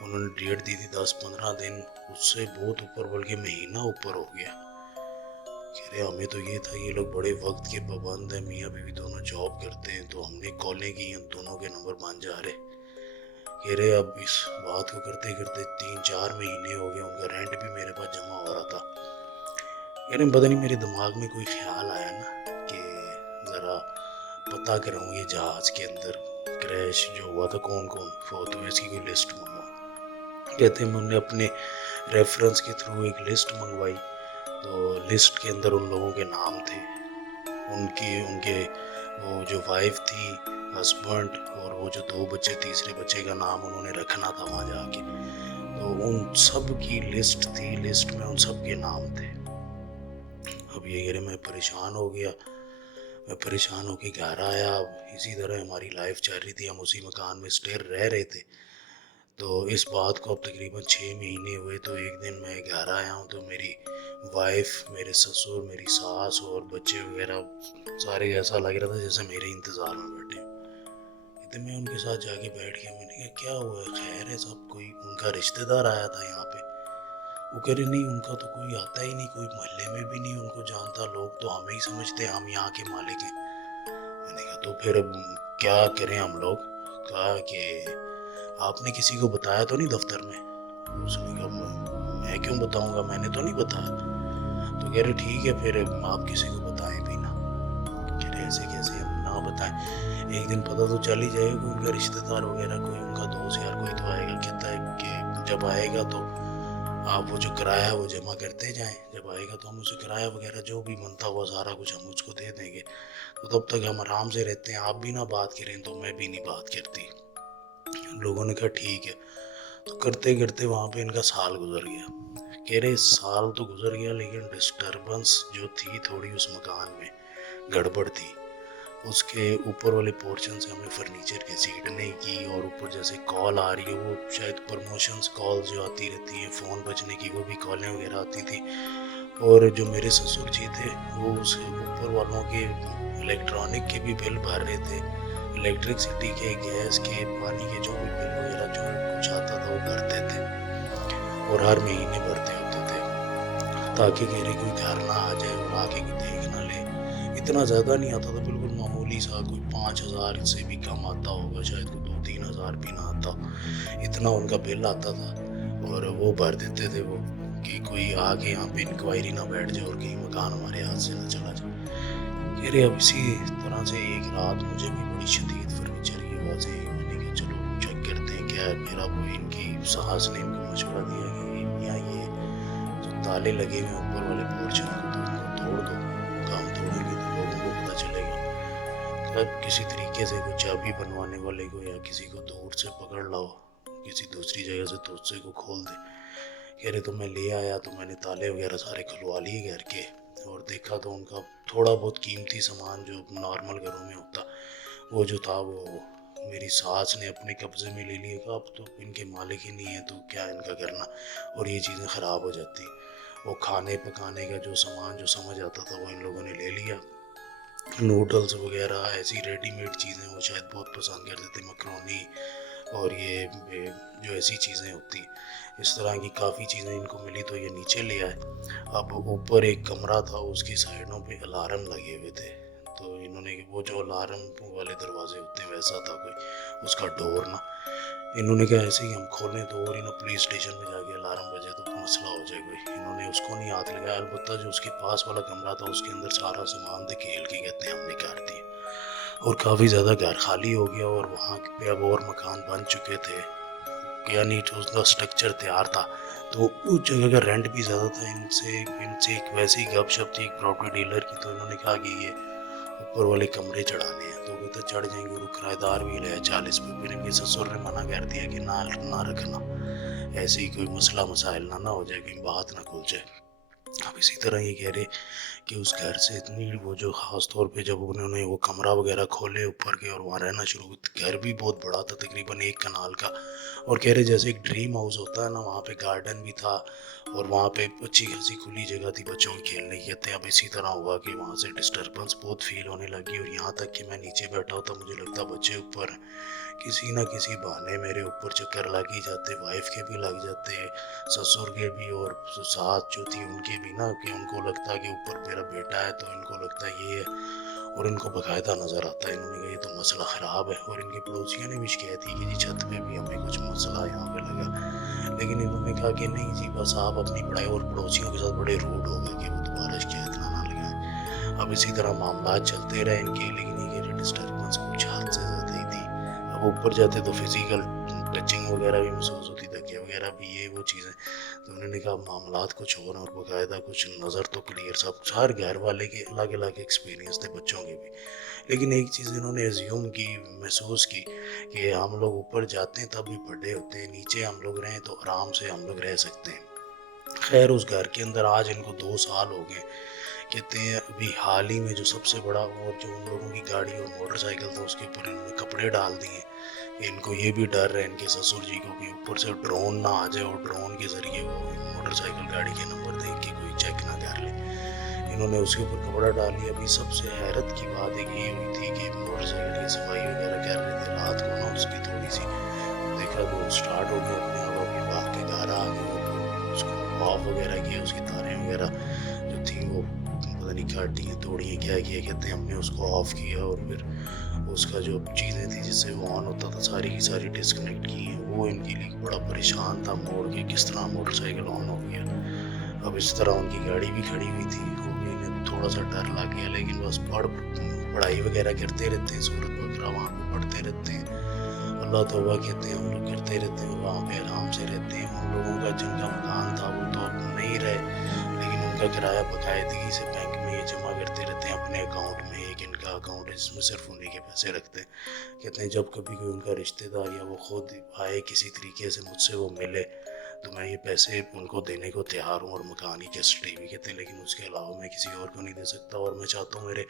انہوں نے ڈیٹ دی تھی 10-15 دن، اس سے بہت اوپر، بلکہ مہینہ اوپر ہو گیا۔ کہہ رہے ہمیں تو یہ تھا یہ لوگ بڑے وقت کے پابند ہیں، میاں بیوی دونوں جاب کرتے ہیں، تو ہم نے کالیں کی ہیں، دونوں کے نمبر بن جا رہے۔ کہہ رہے اب اس بات کو کرتے کرتے 3-4 مہینے ہو گئے، ان کا رینٹ بھی میرے پاس جمع ہو رہا تھا۔ کہہ رہے پتہ نہیں میرے دماغ میں کوئی خیال آیا نا کہ ذرا پتہ کروں یہ جہاز کے اندر کریش جو ہوا تھا کون کون فوت ہوئے، اس کی کوئی لسٹ منگواؤں۔ کہتے ہیں میں نے اپنے ریفرنس کے تھرو ایک لسٹ منگوائی، تو لسٹ کے اندر ان لوگوں کے نام تھے، ان کے وہ جو وائف تھی، ہسبینڈ، اور وہ جو 2 بچے، تیسرے بچے کا نام انہوں نے رکھنا تھا وہاں جا کے، تو ان سب کی لسٹ تھی، لسٹ میں ان سب کے نام تھے۔ اب یہ کہہ رہے میں پریشان ہو گیا، میں پریشان ہو کے گھر آیا۔ اب اسی طرح ہماری لائف چل رہی تھی، ہم اسی مکان میں اسٹیئر رہ رہے تھے، تو اس بات کو اب تقریباً 6 مہینے ہوئے۔ تو ایک دن میں گھر آیا ہوں تو میری وائف، میرے سسر، میری ساس اور بچے وغیرہ سارے ایسا لگ رہا تھا جیسے میرے انتظار میں بیٹھے۔ تو میں ان کے ساتھ جا کے بیٹھ گیا، میں نے کہا کیا ہوا ہے، خیر ہے سب؟ کوئی ان کا رشتہ دار آیا تھا یہاں پہ؟ وہ کہہ رہے نہیں، ان کا تو کوئی آتا ہی نہیں، کوئی محلے میں بھی نہیں ان کو جانتا، لوگ تو ہمیں ہی سمجھتے ہیں ہم یہاں کے مالک ہیں۔ میں نے کہا تو پھر اب کیا کریں ہم لوگ؟ کہا کہ آپ نے کسی کو بتایا تو نہیں دفتر میں؟ اس نے کہا میں کیوں بتاؤں گا، میں نے تو نہیں بتایا۔ تو کہہ رہے ٹھیک ہے پھر آپ کسی کو بتائیں بھی نہ۔ کہہ رہے ایسے کیسے ہم نہ بتائیں، ایک دن پتہ تو چل ہی جائے گا، ان کا رشتہ دار وغیرہ کوئی ان کا دوست یار کوئی تو آئے گا۔ کہتا ہے کہ جب آئے گا تو آپ وہ جو کرایہ وہ جمع کرتے جائیں، جب آئے گا تو ہم اسے کرایہ وغیرہ جو بھی بنتا ہوا سارا کچھ ہم اس کو دے دیں گے، تو تب تک ہم آرام سے رہتے ہیں، آپ بھی نہ بات کریں تو میں بھی نہیں بات کرتی۔ لوگوں نے کہا ٹھیک ہے۔ تو کرتے کرتے وہاں پہ ان کا سال گزر گیا۔ کہہ رہے سال تو گزر گیا لیکن ڈسٹربنس جو تھی تھوڑی اس مکان میں گڑبڑ تھی۔ اس کے اوپر والے پورشن سے ہمیں فرنیچر گھسیٹنے کی، اور اوپر جیسے کال آ رہی ہے، وہ شاید پروموشنز کال جو آتی رہتی ہیں فون بجنے کی، وہ بھی کالیں وغیرہ آتی تھی۔ اور جو میرے سسر جی تھے وہ اس اوپر والوں کے الیکٹرانک کے بھی بل بھر رہے تھے، الیکٹرکسٹی کے، گیس کے، پانی کے، جو بھی بل وغیرہ جو کچھ آتا تھا وہ بھرتے تھے، اور ہر مہینے بھرتے ہوتے تھے، تاکہ کہہ رہے کوئی گھر نہ آ جائے اور آ کے کوئی دیکھ نہ لے۔ اتنا زیادہ نہیں آتا تھا، بالکل معمولی سا، کوئی 5,000 سے بھی کم آتا ہوگا، شاید کوئی 2-3 ہزار بھی نہ آتا، اتنا ان کا بل آتا تھا، اور وہ بھر دیتے تھے وہ، کہ کوئی آ کے یہاں پہ انکوائری نہ بیٹھ جائے اور کہیں مکان ہمارے ہاتھ سے نہ چلا جائے۔ کہہ رہے اب اسی طرح سے ایک رات مجھے بھی بڑی شدید فرنیچر کی آوازیں آئی، میں نے کہا چلو چیک کرتے ہیں کیا ہے۔ میرا وہ ان کی ساس نے ان کو مشورہ دیا کہ یہاں یہ جو تالے لگے ہوئے اوپر والے پورشن کو تو ان کو توڑ دو، کام توڑیں گے تو لوگوں کو پتہ چلے گا، کسی طریقے سے کوئی چابی بنوانے والے کو یا کسی کو دور سے پکڑ لاؤ، کسی دوسری جگہ سے دوسرے کو کھول دے۔ کہہ رہے تو میں لے آیا، تو میں نے تالے وغیرہ سارے کھلوا لیے گھر کے، اور دیکھا تو ان کا تھوڑا بہت قیمتی سامان جو نارمل گھروں میں ہوتا وہ جو تھا وہ میری ساس نے اپنے قبضے میں لے لیا، کہ اب تو ان کے مالک ہی نہیں ہے تو کیا ان کا کرنا، اور یہ چیزیں خراب ہو جاتی۔ وہ کھانے پکانے کا جو سامان جو سمجھ آتا تھا وہ ان لوگوں نے لے لیا، نوڈلز وغیرہ ایسی ریڈی میڈ چیزیں وہ شاید بہت پسند کرتے تھے، مکرونی اور یہ جو ایسی چیزیں ہوتی، اس طرح کی کافی چیزیں ان کو ملی تو یہ نیچے لے آئے۔ اب اوپر ایک کمرہ تھا، اس کی سائڈوں پہ الارم لگے ہوئے تھے، تو انہوں نے وہ جو الارم والے دروازے ہوتے ہیں ویسا تھا کوئی اس کا ڈور نا، انہوں نے کہا ایسے ہی ہم کھولیں تو، اور انہوں پولیس اسٹیشن میں جا کے الارم بجے تو مسئلہ ہو جائے کوئی، انہوں نے اس کو نہیں ہاتھ لگایا، البتہ جو اس کے پاس والا کمرہ تھا اس کے اندر سارا سامان دھکیل کے کہتے ہیں ہم نے کر دیا، اور کافی زیادہ گھر خالی ہو گیا، اور وہاں پہ اب اور مکان بن چکے تھے، یعنی اس کا سٹرکچر تیار تھا، تو اس جگہ کا رینٹ بھی زیادہ تھا۔ ان سے ایک ویسی گپ شپ تھی ایک پراپرٹی ڈیلر کی، تو انہوں نے کہا کہ یہ اوپر والے کمرے چڑھانے ہیں، تو کہتے چڑھ جائیں گے، اور کرایہ دار بھی لے 40 پہ، پھر ان کے سسر نے منع کر دیا کہ نہ رکھنا، ایسے ہی کوئی مسئلہ مسائل نہ ہو جائے، کہیں بات نہ کھل جائے۔ اب اسی طرح یہ کہہ رہے کہ اس گھر سے اتنی وہ جو خاص طور پہ جب انہوں نے وہ کمرہ وغیرہ کھولے اوپر کے اور وہاں رہنا شروع کیا، گھر بھی بہت بڑا تھا، تقریباً 1 کنال کا، اور کہہ رہے جیسے ایک ڈریم ہاؤس ہوتا ہے نا، وہاں پہ گارڈن بھی تھا، اور وہاں پہ اچھی خاصی کھلی جگہ تھی بچوں کے کھیلنے کی۔ کہتے ہیں اب اسی طرح ہوا کہ وہاں سے ڈسٹربنس بہت فیل ہونے لگی، اور یہاں تک کہ میں نیچے بیٹھا ہوتا مجھے لگتا بچے اوپر ہیں، کسی نہ کسی بہانے میرے اوپر چکر لگ ہی جاتے، وائف کے بھی لگ جاتے، سسر کے بھی، اور ساتھ جو تھی ان کے بھی نا، کہ ان کو لگتا کہ اوپر میرا بیٹا ہے تو ان کو لگتا یہ ہے، اور ان کو باقاعدہ نظر آتا ہے۔ انہوں نے کہا یہ تو مسئلہ خراب ہے، اور ان کے پڑوسیوں نے بھی شکایت کی کہ جی چھت پہ بھی ہمیں کچھ مسئلہ یہاں پہ لگا، لیکن انہوں نے کہا کہ نہیں جی بس آپ اپنی پڑھائی، اور پڑوسیوں کے ساتھ بڑے روڈ ہو گئے کہ وہ دوبارہ شکایت نہ لگائیں۔ اب اسی طرح معاملات چلتے رہے ان کے، لیکن یہ کہ ڈسٹربنس کچھ حد سے زیادہ ہی تھی۔ اب اوپر جاتے تو فزیکل ٹچنگ وغیرہ بھی محسوس ہوتی، دھکے وغیرہ بھی، یہ وہ چیزیں، تو انہوں نے کہا معاملات کچھ اور، اور باقاعدہ کچھ نظر تو کلیئر سب کچھ، ہر گھر والے کے الگ الگ ایکسپیرینس تھے، بچوں کے بھی، لیکن ایک چیز انہوں نے ایزیوم کی، محسوس کی، کہ ہم لوگ اوپر جاتے ہیں تب بھی بڑے ہوتے ہیں، نیچے ہم لوگ رہیں تو آرام سے ہم لوگ رہ سکتے ہیں۔ خیر اس گھر کے اندر آج ان کو 2 سال ہو گئے، کہتے ہیں ابھی حال ہی میں جو سب سے بڑا، اور جو ان لوگوں کی گاڑی اور موٹر سائیکل تھا اس کے اوپر انہوں نے کپڑے ڈال دیے، کہ ان کو یہ بھی ڈر ہے ان کے سسر جی کو کہ اوپر سے ڈرون نہ آ جائے، اور ڈرون کے ذریعے وہ موٹر سائیکل گاڑی کے نمبر دیکھ کے کوئی چیک نہ کر لے۔ انہوں نے اس کے اوپر کپڑا ڈال لیا۔ ابھی سب سے حیرت کی بات ایک یہ ہوئی تھی کہ موٹر سائیکل کی صفائی وغیرہ کر رہے تھے رات کو نا، اس کی تھوڑی سی دیکھا تو اسٹارٹ ہو گیا اپنے آپ، ابھی بھاگ کے گھر آ گئے، اور اس کو آف وغیرہ کیا، اس کی تاریں وغیرہ جو تھیں وہ پتہ نہیں کاٹی ہیں، توڑی ہیں، کیا کیا کہتے ہیں، ہم نے اس کو آف کیا، اور پھر اس کا جو چیزیں تھیں جس سے وہ آن ہوتا تھا ساری کی ساری ڈسکنیکٹ کی ہیں۔ وہ ان کے لیے بڑا پریشان تھا، موڑ کے کس طرح موٹر سائیکل آن ہو گیا۔ اب اس طرح ان کی گاڑی بھی کھڑی ہوئی تھی، وہ بھی انہیں تھوڑا سا ڈر لگ گیا، لیکن بس پڑھائی وغیرہ کرتے رہتے ہیں، سورت وغیرہ وہاں پہ پڑھتے رہتے ہیں، اللہ توبہ کہتے ہیں ہم لوگ کرتے رہتے ہیں، اور وہاں پہ آرام سے رہتے ہیں۔ ان لوگوں کا جن کا مکان تھا وہ تو اب نہیں رہے، لیکن ان کا کرایہ باقاعدگی سے بینک میں یہ جمع کرتے رہتے ہیں اپنے اکاؤنٹ میں، ایک ان کا اکاؤنٹ ہے جس میں صرف انہیں کے پیسے رکھتے ہیں۔ کہتے ہیں جب کبھی کوئی ان کا رشتہ دار یا وہ خود آئے کسی طریقے سے مجھ سے وہ ملے تو میں یہ پیسے ان کو دینے کو تیار ہوں، اور مکان کی کسٹڈی بھی کہتے ہیں، لیکن اس کے علاوہ میں کسی اور کو نہیں دے سکتا، اور میں چاہتا ہوں میرے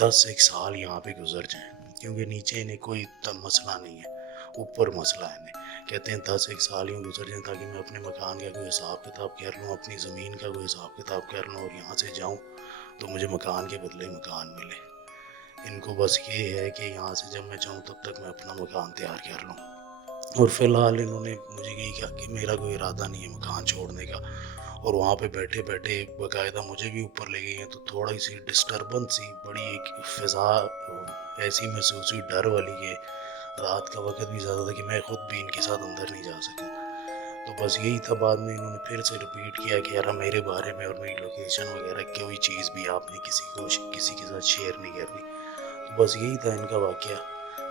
10 سال یہاں پہ گزر جائیں، کیونکہ نیچے انہیں کوئی مسئلہ نہیں ہے، اوپر مسئلہ ہے انہیں۔ کہتے ہیں 10 سال یوں گزر جائیں تاکہ میں اپنے مکان کا کوئی حساب کتاب کر لوں، اپنی زمین کا کوئی حساب کتاب کر لوں، اور یہاں سے جاؤں تو مجھے مکان کے بدلے مکان ملے۔ ان کو بس یہ ہے کہ یہاں سے جب میں جاؤں تب تک میں اپنا مکان تیار کر لوں، اور فی الحال انہوں نے مجھے یہی کہا کہ میرا کوئی ارادہ نہیں ہے مکان چھوڑنے کا، اور وہاں پہ بیٹھے بیٹھے باقاعدہ مجھے بھی اوپر لے گئی ہیں، تو تھوڑی سی ڈسٹربنس سی، بڑی ایک فضا ایسی محسوس ہوئی ڈر والی، کہ رات کا وقت بھی زیادہ تھا کہ میں خود بھی ان کے ساتھ اندر نہیں جا سکا۔ تو بس یہی تھا، بعد میں انہوں نے پھر سے رپیٹ کیا کہ یار میرے بارے میں اور میری لوکیشن وغیرہ کوئی چیز بھی آپ نے کسی کے ساتھ شیئر نہیں کرنی۔ تو بس یہی تھا ان کا واقعہ۔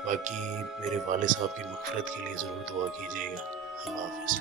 باقی میرے والد صاحب کی مغفرت کے لیے ضرور دعا کیجیے گا۔ اللہ حافظ۔